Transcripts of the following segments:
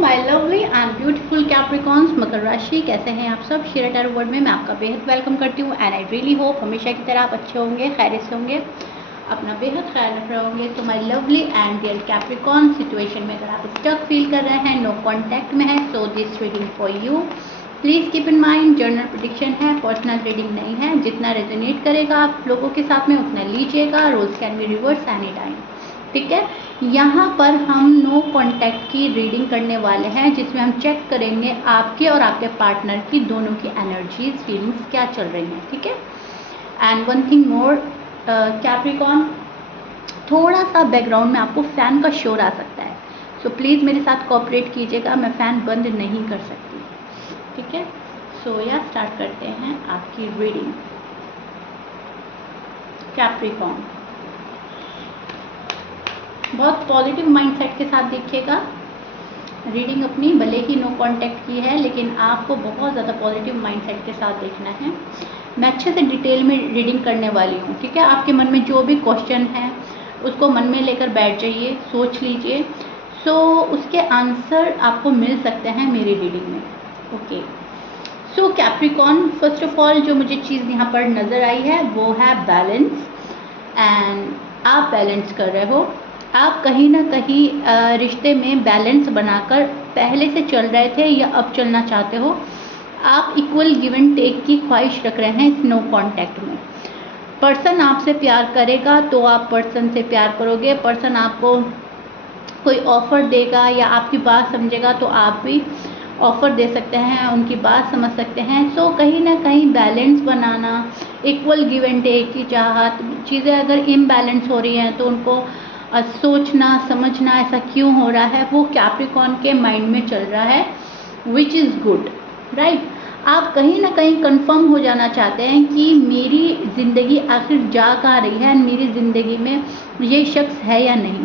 My lovely and beautiful Capricorns, मकर राशि, कैसे हैं आप सब। शेयर टैरो वर्ल्ड में मैं आपका बेहद वेलकम करती हूँ एंड आई रियली होप हमेशा की तरह आप अच्छे होंगे, खैरियत से होंगे, अपना बेहद ख्याल रख रहे होंगे। तो my lovely and dear Capricorn, situation में अगर आप स्टक फील कर रहे हैं, नो कॉन्टैक्ट में है, so this reading for you. Please keep in mind general prediction है, पर्सनल रीडिंग नहीं है। जितना रेजोनेट करेगा आप लोगों के साथ में उतना लीजिएगा। Roles can be reverse any time, ठीक है। यहाँ पर हम नो कॉन्टैक्ट की रीडिंग करने वाले हैं, जिसमें हम चेक करेंगे आपके और आपके पार्टनर की दोनों की एनर्जीज, फीलिंग्स क्या चल रही हैं, ठीक है। And one thing more Capricorn, थोड़ा सा बैकग्राउंड में आपको फ़ैन का शोर आ सकता है, सो प्लीज़ मेरे साथ कोऑपरेट कीजिएगा, मैं फ़ैन बंद नहीं कर सकती, ठीक है। सो या स्टार्ट करते हैं आपकी रीडिंग। कैप्रिकॉन, बहुत पॉजिटिव माइंडसेट के साथ देखिएगा रीडिंग अपनी, भले ही नो कांटेक्ट की है लेकिन आपको बहुत ज़्यादा पॉजिटिव माइंडसेट के साथ देखना है। मैं अच्छे से डिटेल में रीडिंग करने वाली हूँ, ठीक है। आपके मन में जो भी क्वेश्चन है उसको मन में लेकर बैठ जाइए, सोच लीजिए, सो उसके आंसर आपको मिल सकते हैं मेरी रीडिंग में, okay. So Capricorn, first of all जो मुझे चीज़ यहाँ पर नज़र आई है वो है बैलेंस, एंड आप बैलेंस कर रहे हो। आप कहीं ना कहीं रिश्ते में बैलेंस बनाकर पहले से चल रहे थे या अब चलना चाहते हो। आप इक्वल गिव एंड टेक की ख्वाहिश रख रहे हैं इस नो कांटेक्ट में। पर्सन आपसे प्यार करेगा तो आप पर्सन से प्यार करोगे, पर्सन आपको कोई ऑफ़र देगा या आपकी बात समझेगा तो आप भी ऑफ़र दे सकते हैं, उनकी बात समझ सकते हैं। सो कहीं ना कहीं बैलेंस बनाना, इक्वल गिव एंड टेक की चाहत, चीज़ें अगर इम्बैलेंस हो रही हैं तो उनको सोचना समझना ऐसा क्यों हो रहा है, वो कैप्रिकॉन के माइंड में चल रहा है, विच इज़ गुड, राइट। आप कहीं ना कहीं कंफर्म हो जाना चाहते हैं कि मेरी ज़िंदगी आखिर जा कहाँ रही है, मेरी ज़िंदगी में ये शख्स है या नहीं।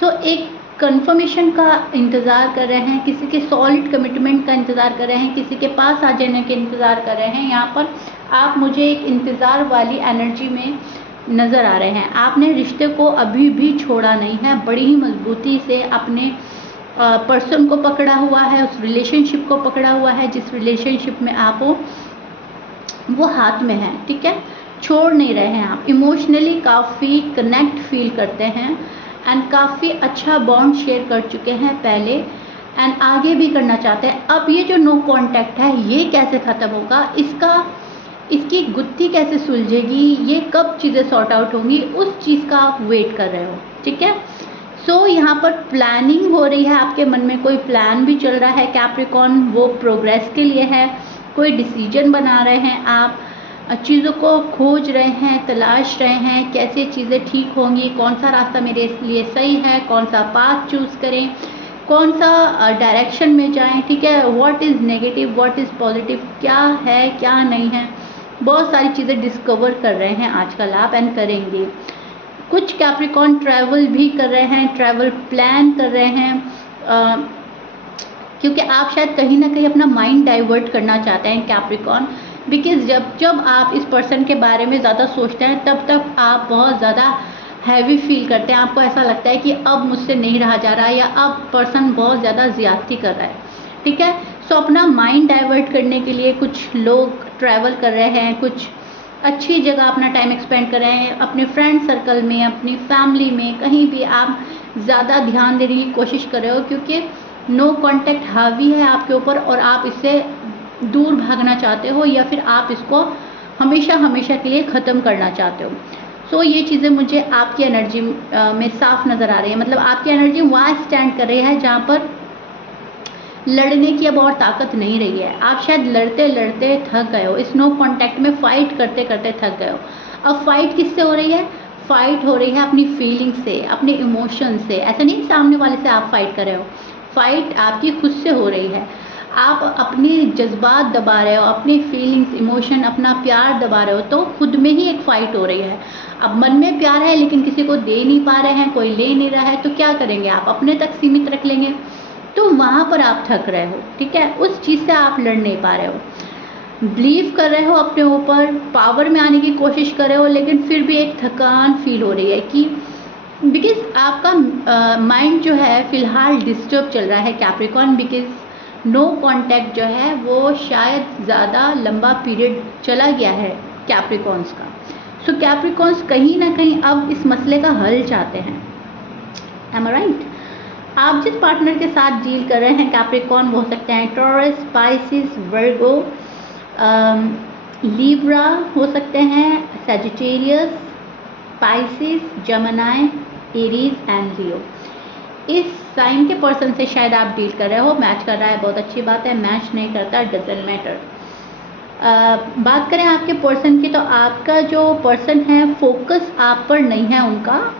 सो एक कंफर्मेशन का इंतज़ार कर रहे हैं, किसी के सॉलिड कमिटमेंट का इंतज़ार कर रहे हैं, किसी के पास आ जाने के इंतज़ार कर रहे हैं। यहाँ पर आप मुझे एक इंतज़ार वाली एनर्जी में नज़र आ रहे हैं। आपने रिश्ते को अभी भी छोड़ा नहीं है, बड़ी ही मजबूती से अपने पर्सन को पकड़ा हुआ है, उस रिलेशनशिप को पकड़ा हुआ है जिस रिलेशनशिप में आप हो, वो हाथ में है, ठीक है। छोड़ नहीं रहे हैं आप। इमोशनली काफ़ी कनेक्ट फील करते हैं एंड काफ़ी अच्छा बॉन्ड शेयर कर चुके हैं पहले, एंड आगे भी करना चाहते हैं। अब ये जो नो कांटेक्ट है ये कैसे ख़त्म होगा, इसकी गुत्थी कैसे सुलझेगी, ये कब चीज़ें सॉर्ट आउट होंगी, उस चीज़ का आप वेट कर रहे हो, ठीक है। सो यहाँ पर प्लानिंग हो रही है, आपके मन में कोई प्लान भी चल रहा है कैप्रिकॉन, वो प्रोग्रेस के लिए है। कोई डिसीजन बना रहे हैं आप, चीज़ों को खोज रहे हैं, तलाश रहे हैं, कैसे चीज़ें ठीक होंगी, कौन सा रास्ता मेरे लिए सही है, कौन सा पाथ चूज़ करें, कौन सा डायरेक्शन में जाएं, ठीक है। What is negative, what is positive, क्या है क्या नहीं है, बहुत सारी चीज़ें डिस्कवर कर रहे हैं आजकल आप, एंड करेंगे। कुछ कैप्रिकॉन ट्रैवल भी कर रहे हैं, ट्रैवल प्लान कर रहे हैं, क्योंकि आप शायद कहीं ना कहीं अपना माइंड डाइवर्ट करना चाहते हैं कैप्रिकॉन। बिकॉज जब आप इस पर्सन के बारे में ज़्यादा सोचते हैं तब तक आप बहुत ज़्यादा हैवी फील करते हैं। आपको ऐसा लगता है कि अब मुझसे नहीं रहा जा रहा है या अब पर्सन बहुत ज़्यादा ज़्यादती कर रहा है, ठीक है। सो अपना माइंड डाइवर्ट करने के लिए कुछ लोग ट्रैवल कर रहे हैं, कुछ अच्छी जगह अपना टाइम एक्सपेंड कर रहे हैं, अपने फ्रेंड सर्कल में, अपनी फैमिली में, कहीं भी आप ज़्यादा ध्यान देने की कोशिश कर रहे हो, क्योंकि नो कांटेक्ट हावी है आपके ऊपर और आप इससे दूर भागना चाहते हो या फिर आप इसको हमेशा हमेशा के लिए ख़त्म करना चाहते हो। सो ये चीज़ें मुझे आपकी एनर्जी में साफ नज़र आ रही है। मतलब आपकी एनर्जी वहाँ स्टैंड कर रही है जहाँ पर लड़ने की अब और ताकत नहीं रही है। आप शायद लड़ते लड़ते थक गए हो, इस नो कांटेक्ट में फ़ाइट करते करते थक गए हो। अब फाइट किससे हो रही है, फाइट हो रही है अपनी फीलिंग से, अपने इमोशन से। ऐसा नहीं सामने वाले से आप फाइट कर रहे हो, फाइट आपकी खुद से हो रही है। आप अपने जज्बात दबा रहे हो, अपनी फीलिंग्स, इमोशन, अपना प्यार दबा रहे हो, तो खुद में ही एक फ़ाइट हो रही है। अब मन में प्यार है लेकिन किसी को दे नहीं पा रहे हैं, कोई ले नहीं रहा है, तो क्या करेंगे आप, अपने तक सीमित रख लेंगे, तो वहाँ पर आप थक रहे हो, ठीक है। उस चीज़ से आप लड़ नहीं पा रहे हो, बिलीव कर रहे हो अपने ऊपर, पावर में आने की कोशिश कर रहे हो, लेकिन फिर भी एक थकान फील हो रही है कि बिकॉज आपका माइंड जो है फिलहाल डिस्टर्ब चल रहा है कैप्रिकॉर्न, बिकॉज नो कांटेक्ट जो है वो शायद ज़्यादा लंबा पीरियड चला गया है कैप्रिकॉर्न्स का। सो कैप्रिकॉर्न्स कहीं ना कहीं अब इस मसले का हल चाहते हैं। एम आई राइट? आप जिस पार्टनर के साथ डील कर रहे हैं कैप्रिकॉर्न हो सकते हैं टॉरस, स्पाइसिस, वर्गो, लिब्रा हो सकते हैं, Sagittarius, Pisces, Gemini, Aries and Leo. इस साइन के पर्सन से शायद आप डील कर रहे हो। मैच कर रहा है, बहुत अच्छी बात है। मैच नहीं करता, डजंट मैटर। बात करें आपके पर्सन की, तो आपका जो पर्सन है फोकस आप पर नहीं है,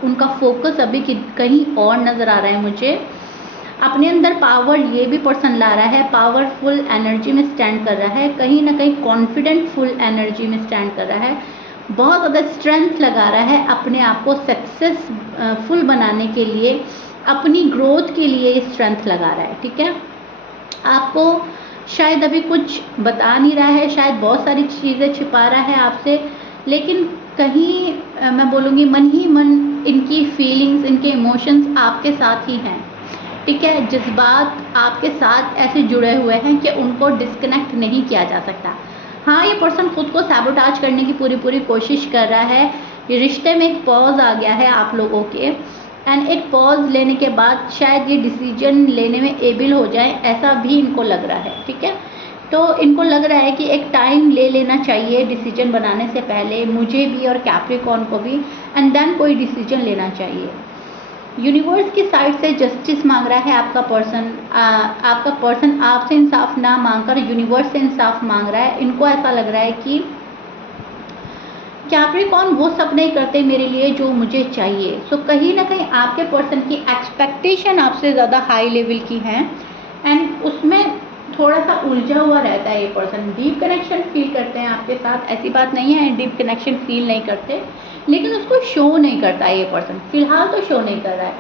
उनका फोकस अभी कहीं और नज़र आ रहा है मुझे। अपने अंदर पावर ये भी पर्सन ला रहा है, पावरफुल एनर्जी में स्टैंड कर रहा है, कहीं ना कहीं कॉन्फिडेंट फुल एनर्जी में स्टैंड कर रहा है, बहुत ज़्यादा स्ट्रेंथ लगा रहा है अपने आप को सक्सेसफुल बनाने के लिए, अपनी ग्रोथ के लिए स्ट्रेंथ लगा रहा है। ठीक है, आपको शायद अभी कुछ बता नहीं रहा है, शायद बहुत सारी चीज़ें छिपा रहा है आपसे, लेकिन कहीं मैं बोलूँगी मन ही मन इनकी फीलिंग्स, इनके इमोशंस आपके साथ ही हैं। ठीक है, जज्बात आपके साथ ऐसे जुड़े हुए हैं कि उनको डिस्कनेक्ट नहीं किया जा सकता। हाँ, ये पर्सन खुद को सैबोटाज करने की पूरी कोशिश कर रहा है। ये रिश्ते में एक पॉज आ गया है आप लोगों के, एंड एक पॉज लेने के बाद शायद ये डिसीजन लेने में एबल हो जाए, ऐसा भी इनको लग रहा है। ठीक है, तो इनको लग रहा है कि एक टाइम ले लेना चाहिए डिसीजन बनाने से पहले, मुझे भी और कैप्रिकॉर्न को भी, एंड देन कोई डिसीजन लेना चाहिए। यूनिवर्स की साइड से जस्टिस मांग रहा है आपका पर्सन। आपका पर्सन आपसे इंसाफ ना मांगकर यूनिवर्स से इंसाफ मांग रहा है। इनको ऐसा लग रहा है कि कैप्रिकॉर्न वो सब नहीं करते मेरे लिए जो मुझे चाहिए। सो कहीं ना कहीं आपके पर्सन की एक्सपेक्टेशन आपसे ज़्यादा हाई लेवल की है, एंड उसमें थोड़ा सा उलझा हुआ रहता है ये पर्सन। डीप कनेक्शन फील करते हैं आपके साथ, ऐसी बात नहीं है डीप कनेक्शन फील नहीं करते, लेकिन उसको शो नहीं करता है ये पर्सन। फिलहाल तो शो नहीं कर रहा है।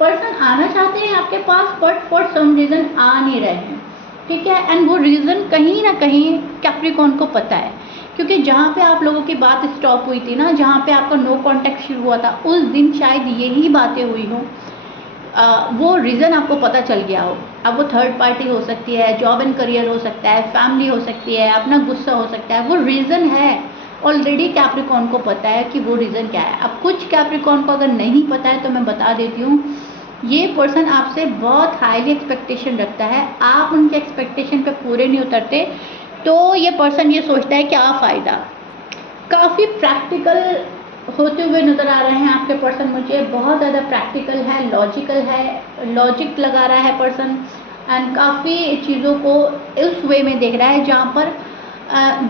पर्सन आना चाहते हैं आपके पास, बट फॉर सम रीज़न आ नहीं रहे हैं। ठीक है, एंड वो रीज़न कहीं ना कहीं कैप्रिकॉर्न को पता है, क्योंकि जहाँ पे आप लोगों की बात स्टॉप हुई थी ना, जहाँ पे आपका नो कांटेक्ट शुरू हुआ था, उस दिन शायद यही बातें हुई हों। वो रीज़न आपको पता चल गया हो। अब वो थर्ड पार्टी हो सकती है, जॉब एंड करियर हो सकता है, फैमिली हो सकती है, अपना गुस्सा हो सकता है। वो रीज़न है, ऑलरेडी कैप्रिकॉर्न को पता है कि वो रीज़न क्या है। अब कुछ कैप्रिकॉर्न को अगर नहीं पता है तो मैं बता देती हूँ, ये पर्सन आपसे बहुत हाईली एक्सपेक्टेशन रखता है। आप उनके एक्सपेक्टेशन पे पूरे नहीं उतरते तो ये पर्सन ये सोचता है क्या फ़ायदा। काफ़ी प्रैक्टिकल होते हुए नज़र आ रहे हैं आपके पर्सन मुझे, बहुत ज़्यादा प्रैक्टिकल है, लॉजिकल है, लॉजिक लगा रहा है पर्सन, एंड काफ़ी चीज़ों को उस वे में देख रहा है जहाँ पर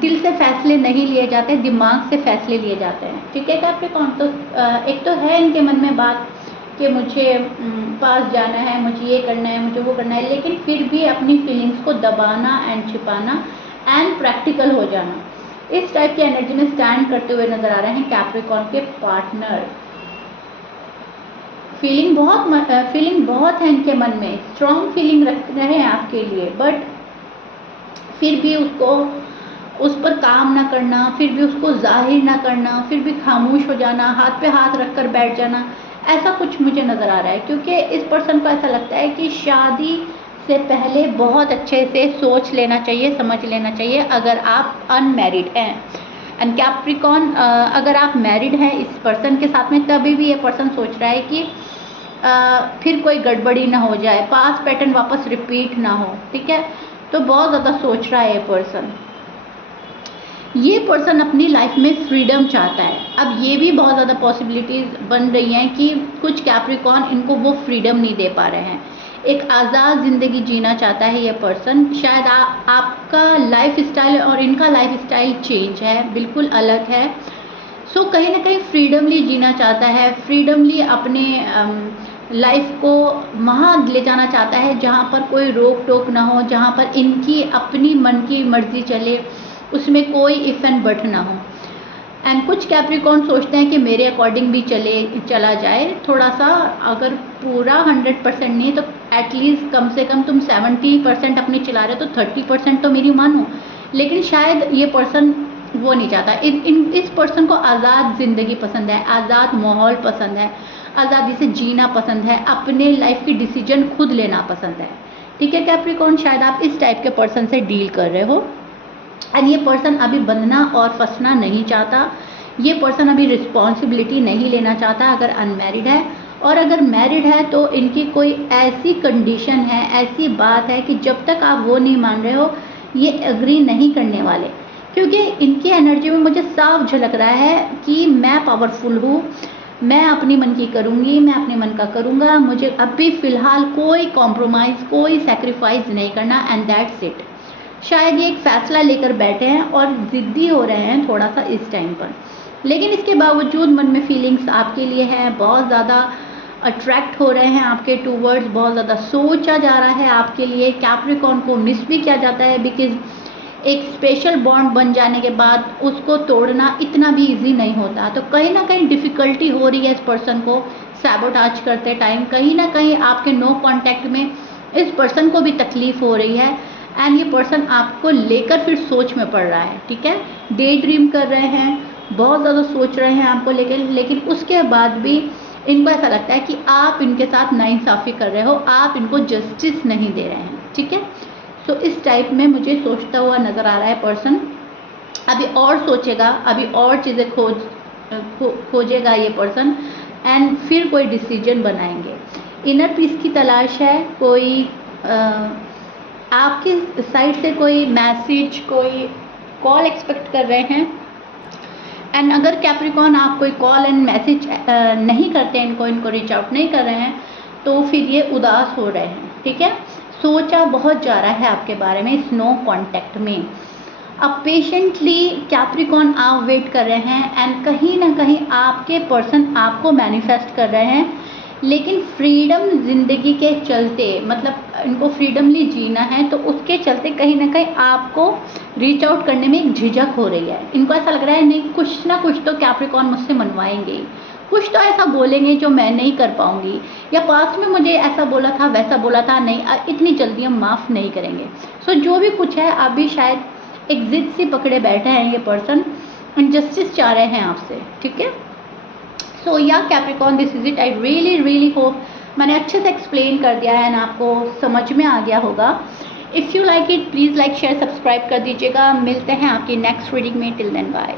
दिल से फैसले नहीं लिए जाते, दिमाग से फैसले लिए जाते हैं। ठीक है कैप्रिकॉर्न, तो एक तो है इनके मन में बात कि मुझे पास जाना है, मुझे ये करना है, मुझे वो करना है, लेकिन फिर भी अपनी फीलिंग्स को दबाना एंड छिपाना एंड प्रैक्टिकल हो जाना, इस टाइप की एनर्जी में स्टैंड करते हुए नजर आ रहे हैं कैप्रिकॉर्न के पार्टनर। फीलिंग बहुत है इनके मन में, स्ट्रॉन्ग फीलिंग रख रहे हैं आपके लिए, बट फिर भी उस पर काम ना करना, फिर भी उसको जाहिर ना करना, फिर भी खामोश हो जाना, हाथ पे हाथ रखकर बैठ जाना, ऐसा कुछ मुझे नज़र आ रहा है। क्योंकि इस पर्सन को ऐसा लगता है कि शादी से पहले बहुत अच्छे से सोच लेना चाहिए, समझ लेना चाहिए, अगर आप अनमैरिड हैं। एंड कैप्रिकॉर्न, अगर आप मैरिड हैं इस पर्सन के साथ में, तभी भी ये पर्सन सोच रहा है कि फिर कोई गड़बड़ी ना हो जाए, पास पैटर्न वापस रिपीट ना हो। ठीक है, तो बहुत ज़्यादा सोच रहा है ये पर्सन अपनी लाइफ में फ्रीडम चाहता है। अब ये भी बहुत ज़्यादा पॉसिबिलिटीज़ बन रही हैं कि कुछ कैप्रिकॉर्न इनको वो फ्रीडम नहीं दे पा रहे हैं। एक आज़ाद ज़िंदगी जीना चाहता है ये पर्सन। शायद आपका लाइफ स्टाइल और इनका लाइफ स्टाइल चेंज है, बिल्कुल अलग है। सो कहीं ना कहीं फ्रीडमली जीना चाहता है, फ्रीडमली अपने लाइफ को वहाँ ले जाना चाहता है जहाँ पर कोई रोक टोक ना हो, जहाँ पर इनकी अपनी मन की मर्जी चले, उसमें कोई इफ़ एंड बट ना हो। एंड कुछ कैप्रिकॉर्न सोचते हैं कि मेरे अकॉर्डिंग भी चला जाए, थोड़ा सा, अगर पूरा 100% नहीं तो एटलीस्ट कम से कम तुम 70% अपनी चला रहे हो तो 30% तो मेरी मानो। लेकिन शायद ये पर्सन वो नहीं चाहता। इस पर्सन को आज़ाद ज़िंदगी पसंद है, आज़ाद माहौल पसंद है, आज़ादी से जीना पसंद है, अपने लाइफ की डिसीजन खुद लेना पसंद है। ठीक है कैप्रिकॉर्न, शायद आप इस टाइप के पर्सन से डील कर रहे हो एंड ये पर्सन अभी बंधना और फंसना नहीं चाहता। ये पर्सन अभी रिस्पॉन्सिबिलिटी नहीं लेना चाहता अगर अनमैरिड है, और अगर मैरिड है तो इनकी कोई ऐसी कंडीशन है, ऐसी बात है कि जब तक आप वो नहीं मान रहे हो ये एग्री नहीं करने वाले, क्योंकि इनकी एनर्जी में मुझे साफ झलक रहा है कि मैं पावरफुल हूँ, मैं अपनी मन की करूँगी, मैं अपने मन का करूँगा, मुझे अभी फ़िलहाल कोई कॉम्प्रोमाइज़, कोई सेक्रीफाइस नहीं करना एंड दैट्स इट। शायद ये एक फ़ैसला लेकर बैठे हैं और ज़िद्दी हो रहे हैं थोड़ा सा इस टाइम पर, लेकिन इसके बावजूद मन में फीलिंग्स आपके लिए है, बहुत ज़्यादा अट्रैक्ट हो रहे हैं आपके टूवर्ड्स, बहुत ज़्यादा सोचा जा रहा है आपके लिए। कैप्रिकॉर्न को मिस भी किया जाता है बिकॉज एक स्पेशल बॉन्ड बन जाने के बाद उसको तोड़ना इतना भी इजी नहीं होता, तो कहीं ना कहीं डिफ़िकल्टी हो रही है इस पर्सन को सैबोटाज करते टाइम, कहीं ना कहीं आपके नो कांटेक्ट में इस पर्सन को भी तकलीफ़ हो रही है एंड ये पर्सन आपको लेकर फिर सोच में पड़ रहा है। ठीक है, डे ड्रीम कर रहे हैं, बहुत ज़्यादा सोच रहे हैं आपको लेकर, लेकिन उसके बाद भी इनको ऐसा लगता है कि आप इनके साथ नाइंसाफ़ी कर रहे हो, आप इनको जस्टिस नहीं दे रहे हैं। ठीक है, सो इस टाइप में मुझे सोचता हुआ नज़र आ रहा है पर्सन। अभी और सोचेगा, अभी और चीज़ें खोजेगा ये पर्सन एंड फिर कोई डिसीजन बनाएंगे। इनर पीस की तलाश है, कोई आपकी साइड से कोई मैसेज, कोई कॉल एक्सपेक्ट कर रहे हैं एंड अगर कैप्रिकॉर्न आप कोई कॉल एंड मैसेज नहीं करते हैं, इनको रीच आउट नहीं कर रहे हैं, तो फिर ये उदास हो रहे हैं। ठीक है, सोचा बहुत जा रहा है आपके बारे में इस नो कांटेक्ट में। अब पेशेंटली कैप्रिकॉर्न आप वेट कर रहे हैं एंड कहीं ना कहीं आपके पर्सन आपको मैनिफेस्ट कर रहे हैं, लेकिन फ्रीडम ज़िंदगी के चलते, मतलब इनको फ्रीडमली जीना है, तो उसके चलते कहीं ना कहीं आपको रीच आउट करने में एक झिझक हो रही है। इनको ऐसा लग रहा है नहीं, कुछ ना कुछ तो कैप्रिकॉर्न मुझसे मनवाएंगे ही, कुछ तो ऐसा बोलेंगे जो मैं नहीं कर पाऊंगी, या पास्ट में मुझे ऐसा बोला था, वैसा बोला था, नहीं इतनी जल्दी हम माफ़ नहीं करेंगे। सो जो भी कुछ है, अभी शायद एक जिद सी पकड़े बैठे हैं ये पर्सन, जस्टिस चाह रहे हैं आपसे। ठीक है, सो या Capricorn, this is it. I really hope मैंने अच्छे से एक्सप्लेन कर दिया है ना, आपको समझ में आ गया होगा। If you like it please like share subscribe कर दीजिएगा। मिलते हैं आपकी नेक्स्ट रीडिंग में, टिल देन बाय।